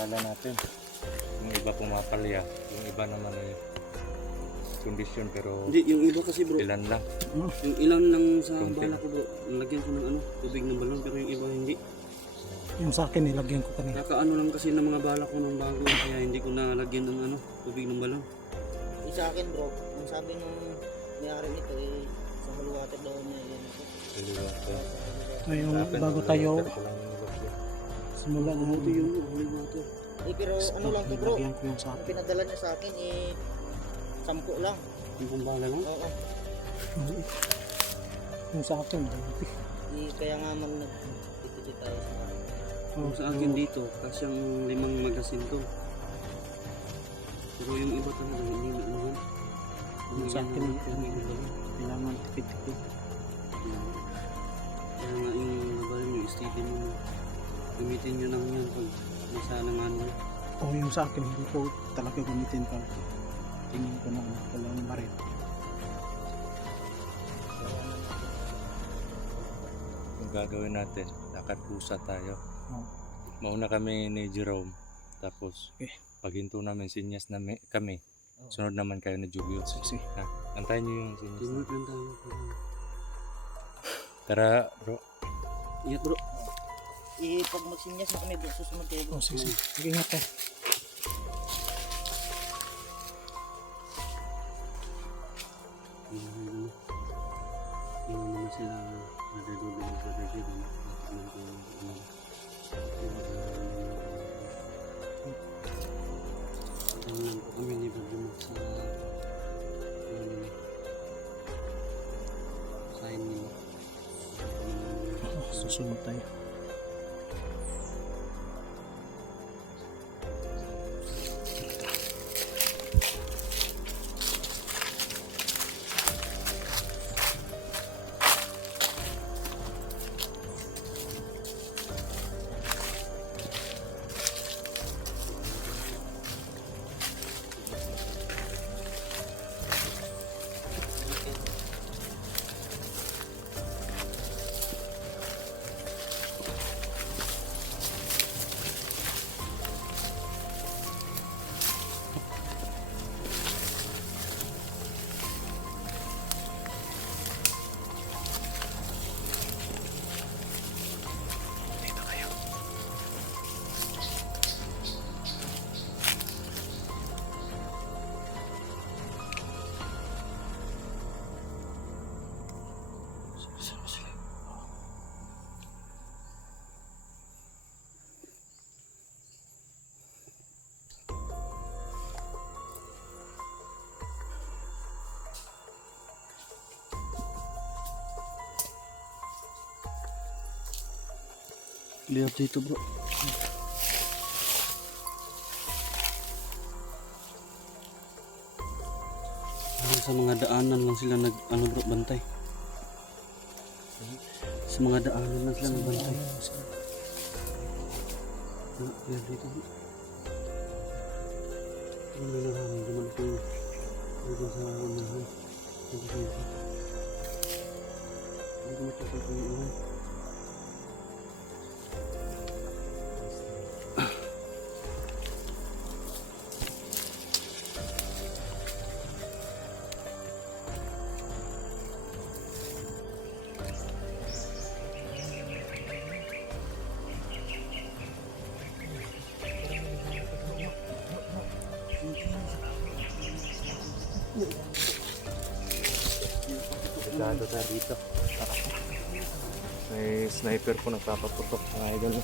pala natin. Yung iba pumapalya, yung iba naman ay kondisyon pero Hindi, yung iba kasi bro, ilan lang. yung ilan lang sa Konti. bala ko bro, nalagyan ko ng ano, tubig ng balon, pero yung iba hindi. Yung sa akin nilagyan ko kanina. Nakaano lang kasi ng mga bala ko ng bago, kaya hindi ko nalagyan ng ano, tubig ng balon. Eh, sa akin bro, ang sabi nung may-ari nito eh, sa whole water daw niya yan ito. So yung bago tayo simula na Ito yung holy water. Eh pero ano lang to bro, nilagyan ko yung sa ang akin. pinadala niya sa akin eh, 10 lang. Yung pambala lang. Oo. Yung sa akin, dati. Eh, kaya nga man nagtitipid tayo sa bahay. Yung sa akin dito, kasi ang 5 magasin to. Pero yung iba talaga, hindi na naman. Yung sa akin, tubig ng balon. kailangan tipid-tipid. Kaya nga yung nabalin yung Steven mo, gamitin nyo lang yan pag nasa langan mo. O yung sa akin, hindi ko talaga gamitin pag tingin ko na walang barit. Yung gagawin natin, lakad pusa tayo. Oh. Mauna kami ni Jerome, tapos Okay. paghinto namin sinyas na kami, sunod naman kayo ni Julius. Sige. Ha? Antayin nyo yung sinyas. Teamwork lang tayo. Tara bro. Ingat bro. Eh, pag magsinyas na kami bro, susunod kayo bro. Oh, sige. Ingat tayo. Yung naman sila nagagawin ng brother dito. Lang po kami ni Brother Max sa sign nila. Susunod tayo. Clear dito bro. Parang sa mga daanan lang sila nag ano bro bantay. Sa mga daanan lang sila nagbantay. Clear dito bro. Ano na namin naman ito dito sa unahan. Dito dito. Dito matapos yung unahan. Sigado tayo dito. May sniper po nagpapaputok mga idol.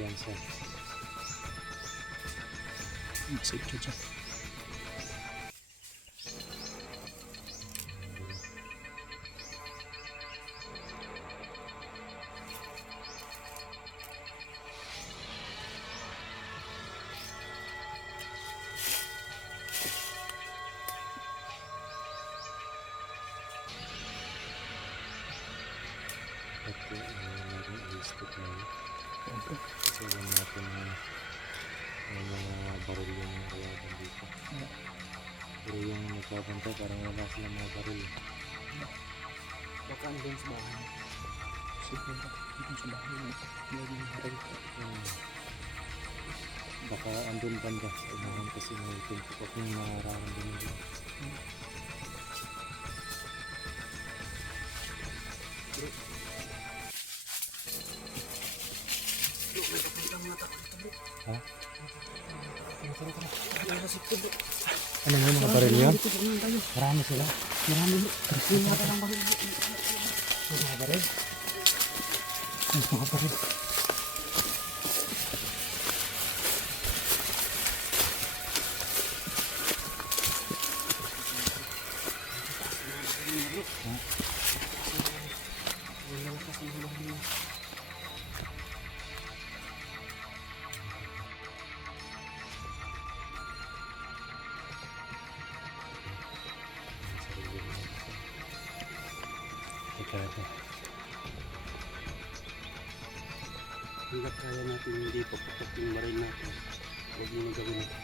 kumpiyansa. Masig ka dyan. At naging alisto tayo. Kasi alam natin na may mga baril yung mga kalaban dito. Pero yung nagkabantay parang wala silang mga baril. Baka andun sa bahay. Siguro dito sa bahay may baril. Baka andun banda sa unahan kasi may tumpok akong nararamdaman dito. Ha? Ano yung mga baril yan? Marami sila. Marami bro. Yung mga parang baril. Yung mga baril? Yung mga baril. Ito. Hanggat kaya natin hindi paputok yung baril natin, huwag mo na gawin ito.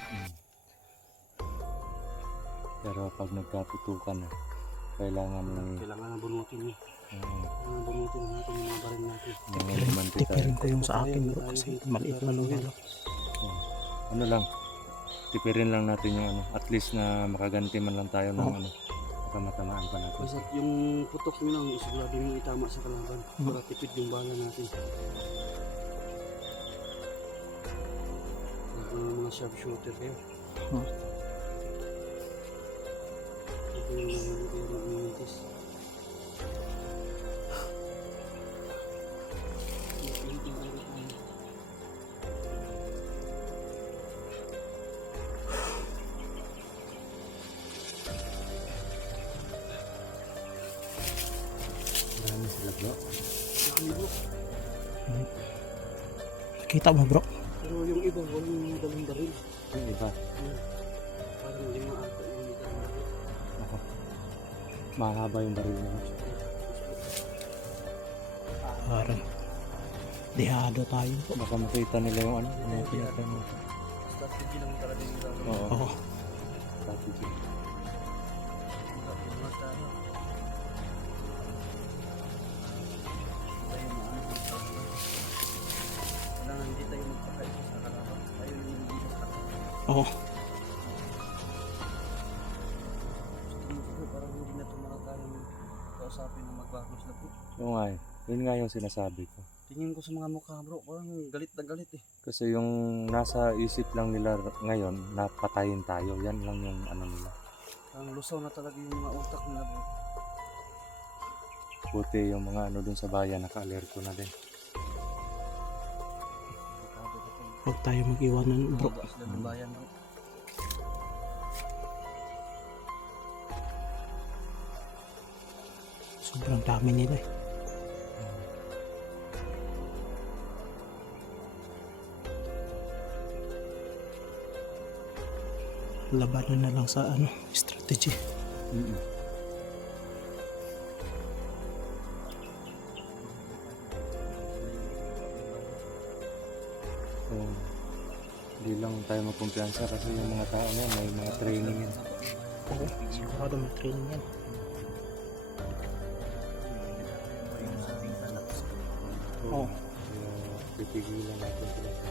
Pero pag nagkaputukan na, kailangan Kailangan na bunutin eh. uh, Bunutin natin yung mga baril natin. manti tayo. Tipirin ko yung sa akin bro kasi maliit na lugar. Ano lang, tipirin lang natin yung ano, at least na makaganti man lang tayo ng Oo. ano, baka matamaan pa natin. Basta yung putok nyo lang, isigurado nyo itama sa kalaban para tipid yung bala natin. Mga sharpshooter kayo. Ito yung mga kayo mag-minitis. Marami sila bro. Nakita mo bro? Pero yung iba, walang dalang baril. Yung iba, Parang lima ata yung dalang baril. ako, mahaba yung baril mo. Parang dehado tayo bro. Baka makita nila yung ano, yung pinaka mo. Strategy lang talaga yung gagawin. Oo, Oo. strategy. Kailangan hindi tayo magpakaisa sa kalaban. Tayo yung hindi sa kalaban. Oo. Parang hindi na ito makakayang kausapin na magbagos na po. Yung nga eh, yun nga yung sinasabi ko. Tingin ko sa mga mukha bro, parang galit na galit eh. Kasi yung nasa isip lang nila ngayon, na patayin tayo, yan lang yung ano nila. Parang lusaw na talaga yung mga utak nila bro. Buti yung mga ano dun sa bayan, naka-alerto na din. Delikado ka po. Huwag tayo mag-iwanan bro. Mababa sila ng bayan bro. Sobrang dami nila eh. Labanan na lang sa ano, strategy. So, hindi lang tayo magkumpiyansa kasi yung mga tao niya may mga training yan. Oo, sigurado may training yan. So, Oo. kaya pipigilan natin sila sa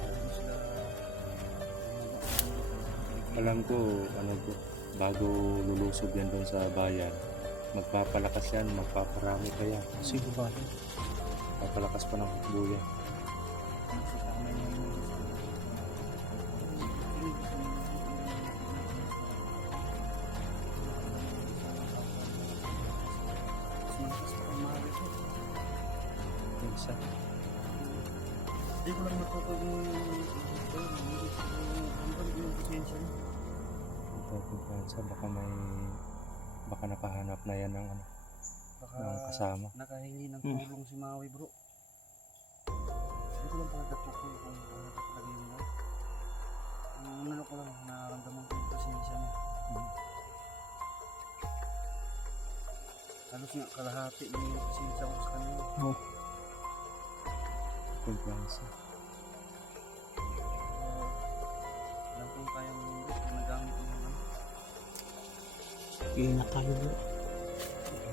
alam ko, ano ko, bago lulusob yan doon sa bayan, magpapalakas yan, magpaparami pa yan. Sigurado. Papalakas pa ng hukbo yan. Yung isa. Hindi ko lang natutuwa yung hanggang yung pasensya niya. Ito, kumpiyansa, baka nakahanap na yan ng ano, Baka ng kasama. nakahingi ng tulong si Maui bro. Hindi ko lang talaga tutuloy kung ano talaga yun na. Ang ano ko lang, nararamdaman ko yung pasensya niya. Halos nga kalahati ng yung pasensya ko sa kanya. Kumpiyansa. Alam kong kayang nagamit mo naman. Iingat tayo bro.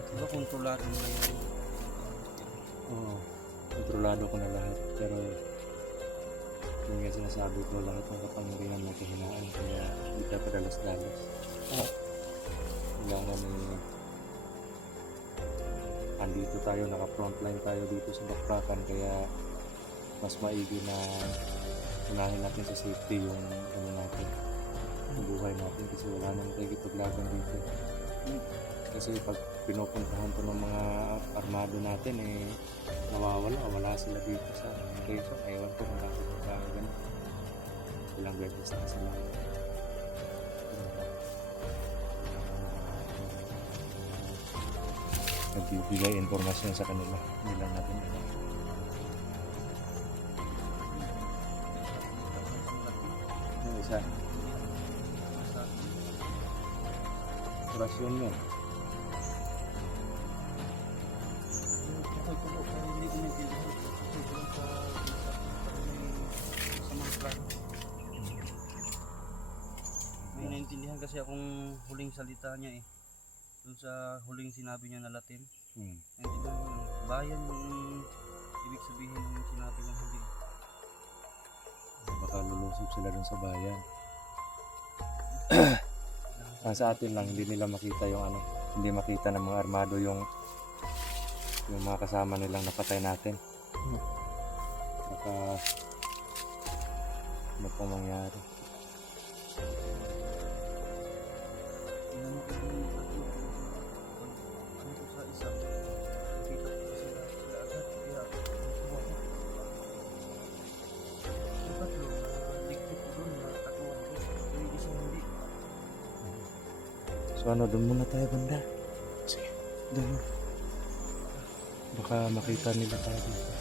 Diba kontrolado mo lang yun? Oo, kontrolado ko na lahat, pero yung nga sinasabi ko, lahat ng kapangyarihan may kahinaan, kaya hindi ka padalas-dalas. Kailangan andito tayo, naka-frontline tayo dito sa Bakbakan, kaya mas maigi na unahin natin sa safety yung ano natin, yung buhay natin, kasi wala naman tayo ipaglaban dito. Kasi pag pinupuntahan to ng mga armado natin, wala sila dito sa Quezon. Ewan ko kung bakit ganun. Ilang beses na sila. Nagbibigay informasyon sa kanila. Hindi lang natin alam. Yung isa, orasyon mo. Hindi ko maintindihan. Hindi ko lang sa mga plano. May naintindihan kasi akong huling salita niya eh. Doon sa huling sinabi niya na Latin. Naintindihan ko yung bayan yung ibig sabihin ng sinabi niya huli. Baka lulusob sila dun sa bayan. Sa atin lang, hindi nila makita yung ano, hindi makita ng mga armado yung mga kasama nilang napatay natin. Baka ano pa mangyari. Ano ko sa isa, nakita ko kasi sila agad, kaya natuwa ko. Yung tatlo, ligpit ko doon, nakatuwa ko. Yung isa hindi. So ano, doon muna tayo banda. Sige, doon. Baka makita nila tayo dito.